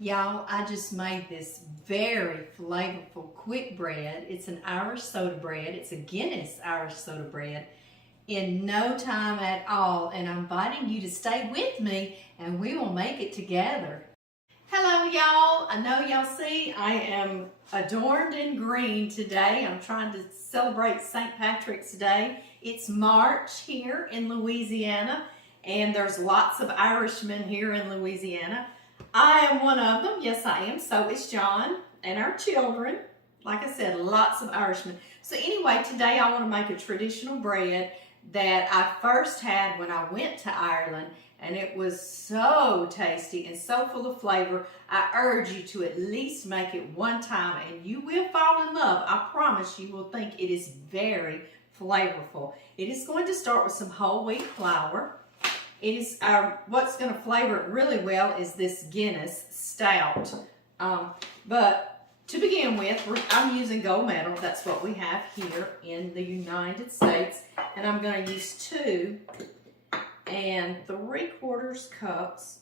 Y'all, I just made this very flavorful quick bread. It's an Irish soda bread. It's a Guinness Irish soda bread in no time at all. And I'm inviting you to stay with me and we will make it together. Hello, y'all. I know y'all see I am adorned in green today. I'm trying to celebrate St. Patrick's Day. It's March here in Louisiana, and there's lots of Irishmen here in Louisiana. I am one of them. Yes, I am. So is John and our children. Like I said, lots of Irishmen. So anyway, today I want to make a traditional bread that I first had when I went to Ireland, and it was so tasty and so full of flavor. I urge you to at least make it one time and you will fall in love. I promise you will think it is very flavorful. It is going to start with some whole wheat flour. It is what's going to flavor it really well is this Guinness Stout. But to begin with, I'm using gold medal. That's what we have here in the United States. And I'm going to use 2 3/4 cups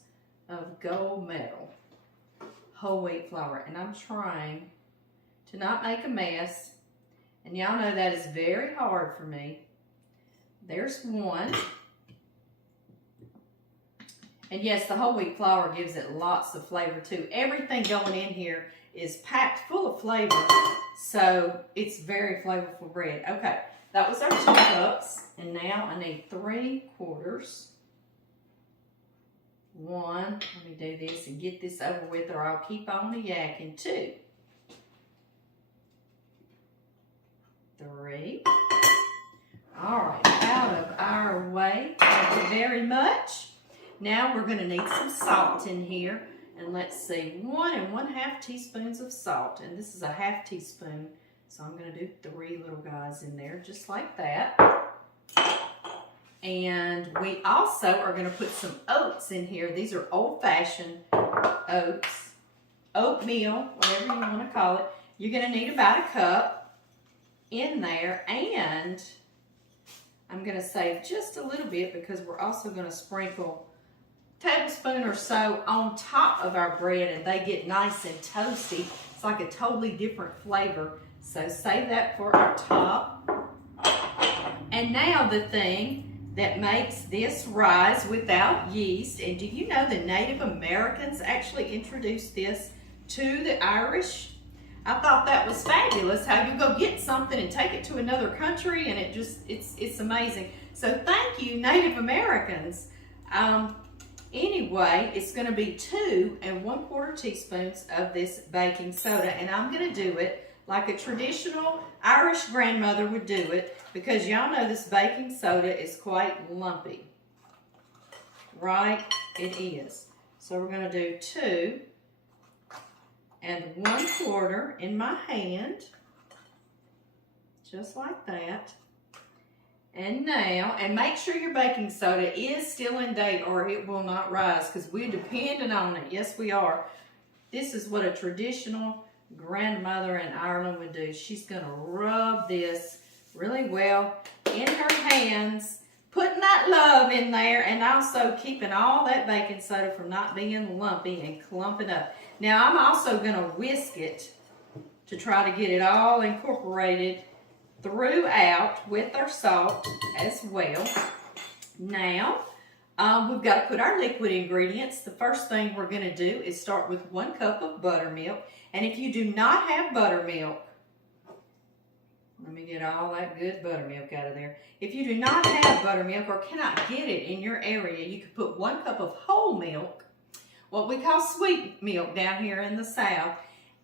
of gold medal whole wheat flour. And I'm trying to not make a mess. And y'all know that is very hard for me. There's 1. And yes, the whole wheat flour gives it lots of flavor too. Everything going in here is packed full of flavor, so it's very flavorful bread. Okay, that was our 2 cups, and now I need 3/4. 1, let me do this and get this over with or I'll keep on yakking. 2, 3. All right, out of our way. Thank you very much. Now we're going to need some salt in here, and let's see, 1 1/2 teaspoons of salt, and this is a 1/2 teaspoon, so I'm going to do 3 little guys in there, just like that. And we also are going to put some oats in here. These are Old Fashioned Oats, oatmeal, whatever you want to call it. You're going to need about 1 cup in there, and I'm going to save just a little bit because we're also going to sprinkle tablespoon or so on top of our bread, and they get nice and toasty. It's like a totally different flavor, so save that for our top. And now the thing that makes this rise without yeast, and do you know the Native Americans actually introduced this to the Irish? I thought that was fabulous, how you go get something and take it to another country, and it's amazing. So thank you, Native Americans. Anyway, it's going to be 2 1/4 teaspoons of this baking soda, and I'm going to do it like a traditional Irish grandmother would do it, because y'all know this baking soda is quite lumpy. Right? It is. So we're going to do 2 1/4 in my hand, just like that. And now, and make sure your baking soda is still in date or it will not rise, because we're dependent on it. Yes, we are. This is what a traditional grandmother in Ireland would do. She's going to rub this really well in her hands, putting that love in there, and also keeping all that baking soda from not being lumpy and clumping up. Now, I'm also going to whisk it to try to get it all incorporated throughout with our salt as well. Now, we've got to put our liquid ingredients. The first thing we're going to do is start with 1 cup of buttermilk. And if you do not have buttermilk, let me get all that good buttermilk out of there. If you do not have buttermilk or cannot get it in your area, you could put 1 cup of whole milk, what we call sweet milk down here in the South.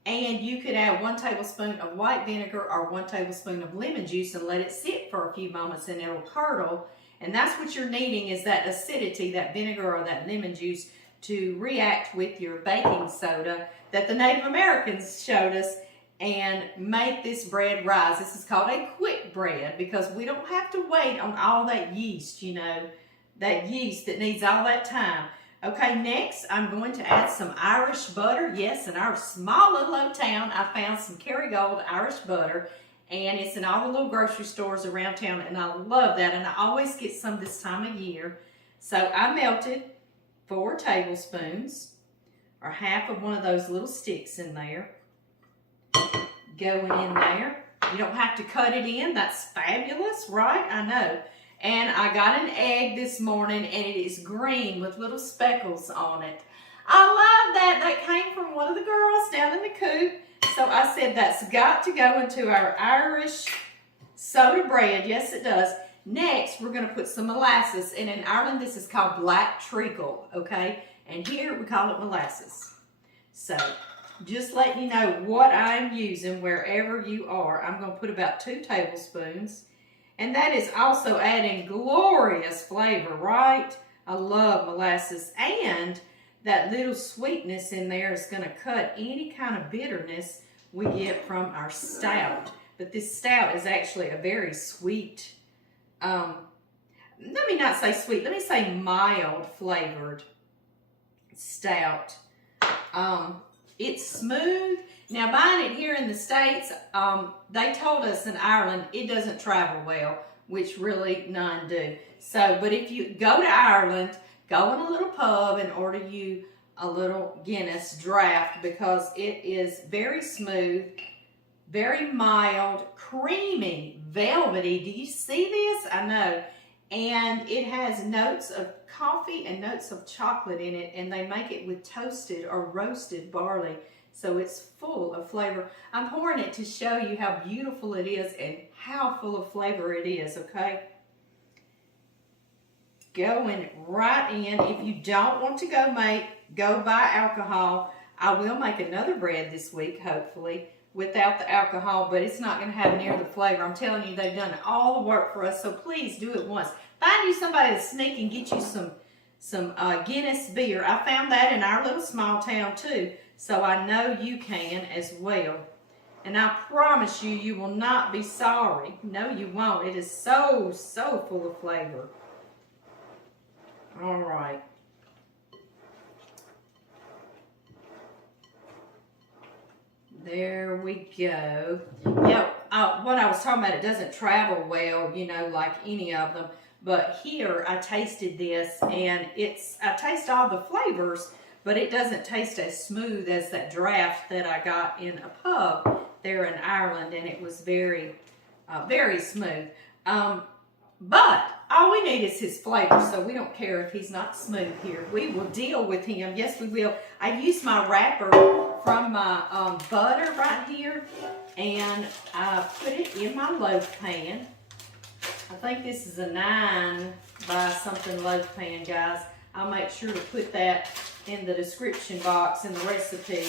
And you could add 1 tablespoon of white vinegar or 1 tablespoon of lemon juice and let it sit for a few moments, and it'll curdle. And that's what you're needing, is that acidity, that vinegar or that lemon juice, to react with your baking soda that the Native Americans showed us and make this bread rise. This is called a quick bread because we don't have to wait on all that yeast, you know, that yeast that needs all that time. Okay, next I'm going to add some Irish butter. Yes, in our small little old town, I found some Kerrygold Irish Butter, and it's in all the little grocery stores around town, and I love that, and I always get some this time of year. So I melted 4 tablespoons, or half of one of those little sticks in there. Going in there. You don't have to cut it in. That's fabulous, right? I know. And I got an egg this morning, and it is green with little speckles on it. I love that. That came from one of the girls down in the coop. So I said that's got to go into our Irish soda bread. Yes, it does. Next, we're going to put some molasses. And in Ireland, this is called Black Treacle, okay? And here we call it molasses. So just letting you know what I'm using wherever you are. I'm going to put about 2 tablespoons. And that is also adding glorious flavor, right? I love molasses. And that little sweetness in there is going to cut any kind of bitterness we get from our stout. But this stout is actually a very sweet, let me not say sweet, let me say mild flavored stout. It's smooth. Now, buying it here in the States, they told us in Ireland it doesn't travel well, which really none do. So, but if you go to Ireland, go in a little pub and order you a little Guinness draft, because it is very smooth, very mild, creamy, velvety. Do you see this? I know. And it has notes of coffee and notes of chocolate in it, and they make it with toasted or roasted barley. So it's full of flavor. I'm pouring it to show you how beautiful it is and how full of flavor it is, okay? Going right in. If you don't want to go buy alcohol, I will make another bread this week, hopefully, without the alcohol, but it's not going to have near the flavor. I'm telling you, they've done all the work for us, so please do it once. Find you somebody to sneak and get you some Guinness beer. I found that in our little small town too, so I know you can as well. And I promise you, you will not be sorry. No, you won't. It is so, so full of flavor. All right. There we go. Yeah, what I was talking about, it doesn't travel well, you know, like any of them. But here, I tasted this, and I taste all the flavors, but it doesn't taste as smooth as that draft that I got in a pub there in Ireland, and it was very, very smooth. But all we need is his flavor, so we don't care if he's not smooth here. We will deal with him. Yes, we will. I used my wrapper from my butter right here, and I put it in my loaf pan. I think this is a 9 by something loaf pan, guys. I'll make sure to put that in the description box in the recipe.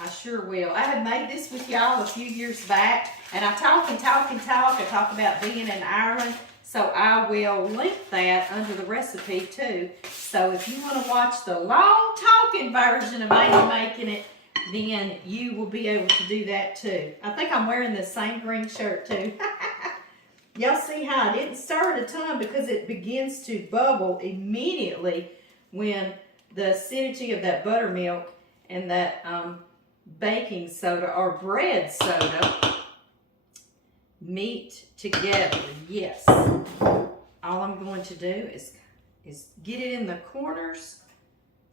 I sure will. I have made this with y'all a few years back, and I talk and talk and talk. I talk about being in Ireland, so I will link that under the recipe too. So if you want to watch the long talking version of Amy making it, then you will be able to do that too. I think I'm wearing the same green shirt too. Y'all see how I didn't stir it a ton because it begins to bubble immediately when the acidity of that buttermilk and that baking soda or bread soda meet together. Yes. All I'm going to do is get it in the corners,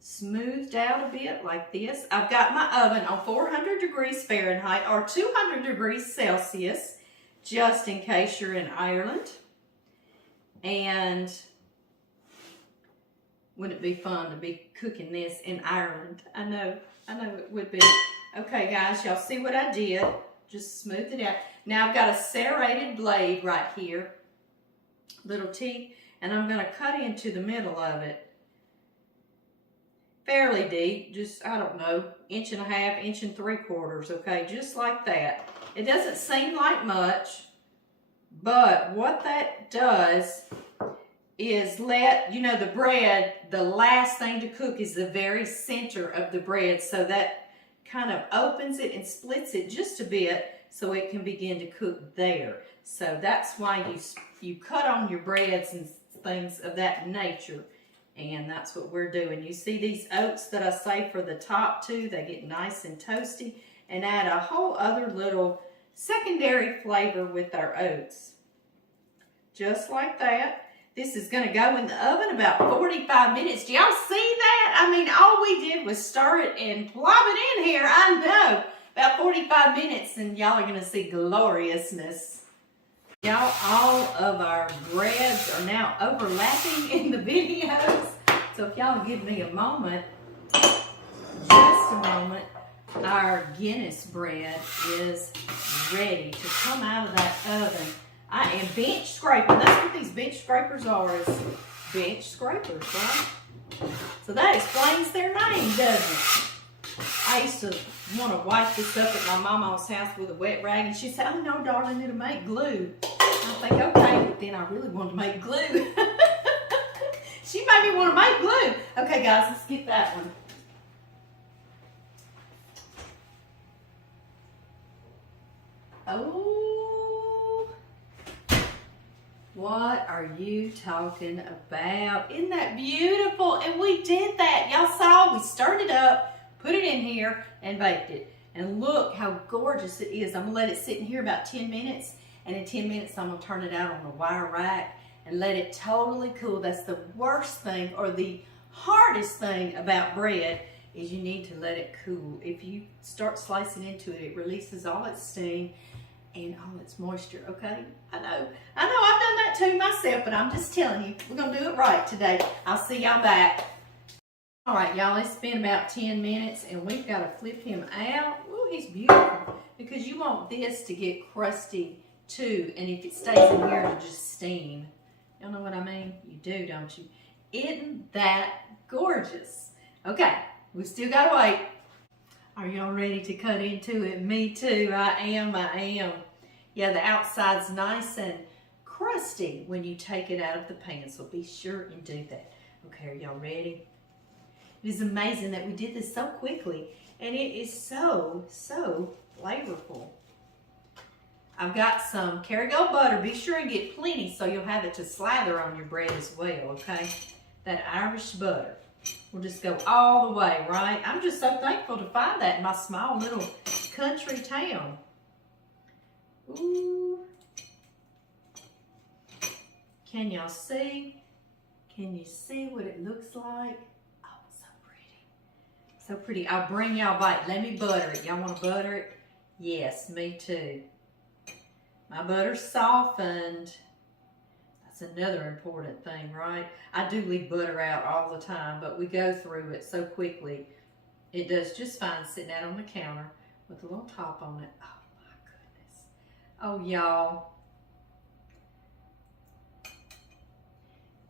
smoothed out a bit like this. I've got my oven on 400 degrees Fahrenheit or 200 degrees Celsius, just in case you're in Ireland. And wouldn't it be fun to be cooking this in Ireland? I know it would be. Okay, guys, y'all see what I did? Just smoothed it out. Now I've got a serrated blade right here, little teeth, and I'm going to cut into the middle of it. Fairly deep, just, I don't know, 1.5 inches, 1 3/4, okay, just like that. It doesn't seem like much, but what that does is let, you know, the bread, the last thing to cook is the very center of the bread, so that kind of opens it and splits it just a bit so it can begin to cook there. So that's why you cut on your breads and things of that nature, and that's what we're doing. You see these oats that I say for the top too, they get nice and toasty, and add a whole other little secondary flavor with our oats. Just like that. This is going to go in the oven about 45 minutes. Do y'all see that? I mean, all we did was stir it and plop it in here. I know. About 45 minutes and y'all are going to see gloriousness. Y'all, all of our breads are now overlapping in the videos. So if y'all give me a moment, just a moment, our Guinness bread is ready to come out of that oven. I am bench scraping. That's what these bench scrapers are, is bench scrapers, right? So that explains their name, doesn't it? I used to want to wipe this up at my mama's house with a wet rag, and she said, oh no, darling, it'll make glue. I think, okay, but then I really want to make glue. She made me want to make glue. Okay, guys, let's get that one. Oh. What are you talking about? Isn't that beautiful? And we did that. Y'all saw, we stirred it up, put it in here, and baked it. And look how gorgeous it is. I'm going to let it sit in here about 10 minutes. And in 10 minutes, I'm going to turn it out on the wire rack and let it totally cool. That's the worst thing, or the hardest thing about bread, is you need to let it cool. If you start slicing into it, it releases all its steam and all its moisture, okay? I know, I've done that too myself, but I'm just telling you, we're gonna do it right today. I'll see y'all back. All right, y'all, it's been about 10 minutes and we've gotta flip him out. Ooh, he's beautiful, because you want this to get crusty too, and if it stays in here, it'll just steam. Y'all know what I mean? You do, don't you? Isn't that gorgeous? Okay, we still gotta wait. Are y'all ready to cut into it? Me too, I am. Yeah, the outside's nice and crusty when you take it out of the pan, so be sure and do that. Okay, are y'all ready? It is amazing that we did this so quickly, and it is so flavorful. I've got some Kerrygold butter. Be sure and get plenty so you'll have it to slather on your bread as well, okay? That Irish butter. We'll just go all the way, right? I'm just so thankful to find that in my small little country town. Ooh. Can y'all see? Can you see what it looks like? Oh, so pretty. So pretty. I'll bring y'all a bite. Let me butter it. Y'all want to butter it? Yes, me too. My butter's softened. That's another important thing, right? I do leave butter out all the time, but we go through it so quickly. It does just fine sitting out on the counter with a little top on it. Oh my goodness. Oh, y'all.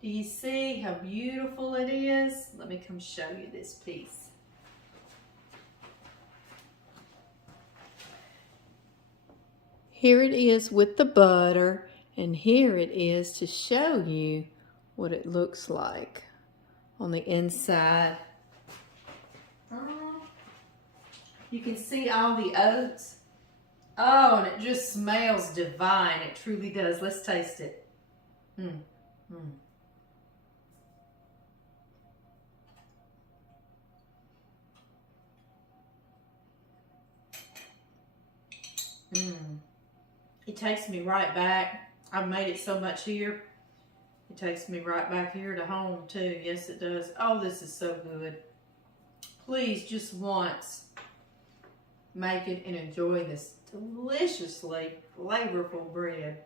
Do you see how beautiful it is? Let me come show you this piece. Here it is with the butter, and here it is to show you what it looks like on the inside. You can see all the oats. Oh, and it just smells divine. It truly does. Let's taste it. It takes me right back. I've made it so much here. It takes me right back here to home too. Yes, it does. Oh, this is so good. Please, just once, make it and enjoy this deliciously flavorful bread.